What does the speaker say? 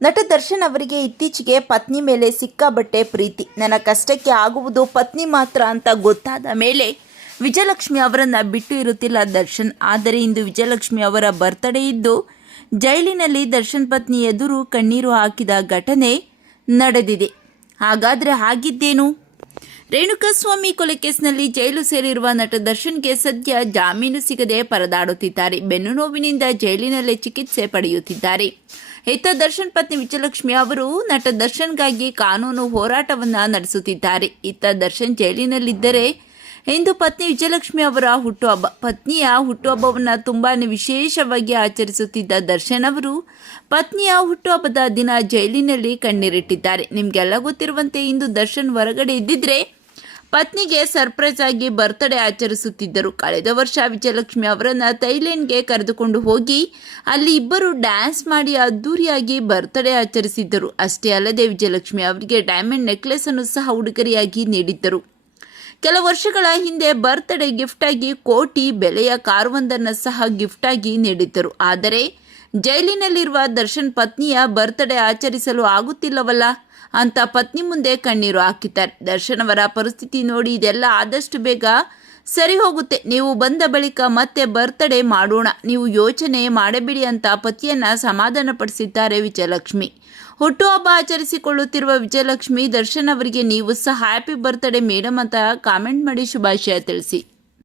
ನಟ ದರ್ಶನ್ ಅವರಿಗೆ ಇತ್ತೀಚೆಗೆ ಪತ್ನಿ ಮೇಲೆ ಸಿಕ್ಕಾಬಟ್ಟೆ ಪ್ರೀತಿ. ನನ್ನ ಕಷ್ಟಕ್ಕೆ ಆಗುವುದು ಪತ್ನಿ ಮಾತ್ರ ಅಂತ ಗೊತ್ತಾದ ಮೇಲೆ ವಿಜಯಲಕ್ಷ್ಮಿ ಅವರನ್ನು ಬಿಟ್ಟು ಇರುತ್ತಿಲ್ಲ ದರ್ಶನ್. ಆದರೆ ಇಂದು ವಿಜಯಲಕ್ಷ್ಮಿ ಅವರ ಬರ್ತಡೇ ಇದ್ದು, ಜೈಲಿನಲ್ಲಿ ದರ್ಶನ್ ಪತ್ನಿ ಎದುರು ಕಣ್ಣೀರು ಹಾಕಿದ ಘಟನೆ ನಡೆದಿದೆ. ಹಾಗಾದರೆ ಆಗಿದ್ದೇನು ರೇಣುಕಾಸ್ವಾಮಿ ಕೊಲೆ ಕೇಸ್ನಲ್ಲಿ ಜೈಲು ಸೇರಿರುವ ನಟ ದರ್ಶನ್ಗೆ ಸದ್ಯ ಜಾಮೀನು ಸಿಗದೆ ಪರದಾಡುತ್ತಿದ್ದಾರೆ. ಬೆನ್ನು ನೋವಿನಿಂದ ಜೈಲಿನಲ್ಲೇ ಚಿಕಿತ್ಸೆ ಪಡೆಯುತ್ತಿದ್ದಾರೆ. ಇತ್ತ ದರ್ಶನ್ ಪತ್ನಿ ವಿಜಯಲಕ್ಷ್ಮಿ ಅವರು ನಟ ದರ್ಶನ್ಗಾಗಿ ಕಾನೂನು ಹೋರಾಟವನ್ನ ನಡೆಸುತ್ತಿದ್ದಾರೆ. ಇತ್ತ ದರ್ಶನ್ ಜೈಲಿನಲ್ಲಿದ್ದರೆ ಇಂದು ಪತ್ನಿ ವಿಜಯಲಕ್ಷ್ಮಿ ಅವರ ಹುಟ್ಟುಹಬ್ಬ, ಪತ್ನಿಯ ಹುಟ್ಟುಹಬ್ಬವನ್ನು ತುಂಬಾ ವಿಶೇಷವಾಗಿ ಆಚರಿಸುತ್ತಿದ್ದ ದರ್ಶನ್ ಅವರು ಪತ್ನಿಯ ಹುಟ್ಟುಹಬ್ಬದ ದಿನ ಜೈಲಿನಲ್ಲಿ ಕಣ್ಣೀರಿಟ್ಟಿದ್ದಾರೆ. ನಿಮಗೆಲ್ಲ ಗೊತ್ತಿರುವಂತೆ ಇಂದು ದರ್ಶನ್ ಹೊರಗಡೆ ಇದ್ದಿದ್ರೆ ಪತ್ನಿಗೆ ಸರ್ಪ್ರೈಸ್ ಆಗಿ ಬರ್ತ್ಡೇ ಆಚರಿಸುತ್ತಿದ್ದರು. ಕಳೆದ ವರ್ಷ ವಿಜಯಲಕ್ಷ್ಮಿ ಅವರನ್ನ ಥೈಲ್ಯಾಂಡ್ಗೆ ಕರೆದುಕೊಂಡು ಹೋಗಿ, ಅಲ್ಲಿ ಇಬ್ಬರು ಡ್ಯಾನ್ಸ್ ಮಾಡಿ ಅದ್ದೂರಿಯಾಗಿ ಬರ್ತ್ಡೇ ಆಚರಿಸಿದ್ದರು. ಅಷ್ಟೇ ಅಲ್ಲದೆ ವಿಜಯಲಕ್ಷ್ಮಿ ಅವರಿಗೆ ಡೈಮಂಡ್ ನೆಕ್ಲೆಸ್ ಅನ್ನು ಸಹ ಉಡುಗೊರೆಯಾಗಿ ನೀಡಿದ್ದರು. ಕೆಲ ವರ್ಷಗಳ ಹಿಂದೆ ಬರ್ತ್ಡೇ ಗಿಫ್ಟಾಗಿ ಕೋಟಿ ಬೆಲೆಯ ಕಾರ್ವೊಂದನ್ನು ಸಹ ಗಿಫ್ಟಾಗಿ ನೀಡಿದ್ದರು. ಆದರೆ ಜೈಲಿನಲ್ಲಿರುವ ದರ್ಶನ್ ಪತ್ನಿಯ ಬರ್ತ್ಡೇ ಆಚರಿಸಲು ಆಗುತ್ತಿಲ್ಲವಲ್ಲ? ಅಂತ ಪತ್ನಿ ಮುಂದೆ ಕಣ್ಣೀರು ಹಾಕಿದ್ದಾರೆ. ದರ್ಶನ್ ಅವರ ಪರಿಸ್ಥಿತಿ ನೋಡಿ ಇದೆಲ್ಲ ಆದಷ್ಟು ಬೇಗ ಸರಿ ಹೋಗುತ್ತೆ. ನೀವು ಬಂದ ಬಳಿಕ ಮತ್ತೆ ಬರ್ತ್ಡೇ ಮಾಡೋಣ. ನೀವು ಯೋಚನೆ ಮಾಡಬೇಡಿ ಅಂತ ಪತಿಯನ್ನ ಸಮಾಧಾನಪಡಿಸಿದ್ದಾರೆ ವಿಜಯಲಕ್ಷ್ಮಿ. ಹುಟ್ಟುಹಬ್ಬ ಆಚರಿಸಿಕೊಳ್ಳುತ್ತಿರುವ ವಿಜಯಲಕ್ಷ್ಮಿ, ದರ್ಶನ್ ಅವರಿಗೆ ನೀವು ಸಹ ಹ್ಯಾಪಿ ಬರ್ತ್ಡೇ ಮೇಡಮ್ ಅಂತ ಕಾಮೆಂಟ್ ಮಾಡಿ ಶುಭಾಶಯ ತಿಳಿಸಿ.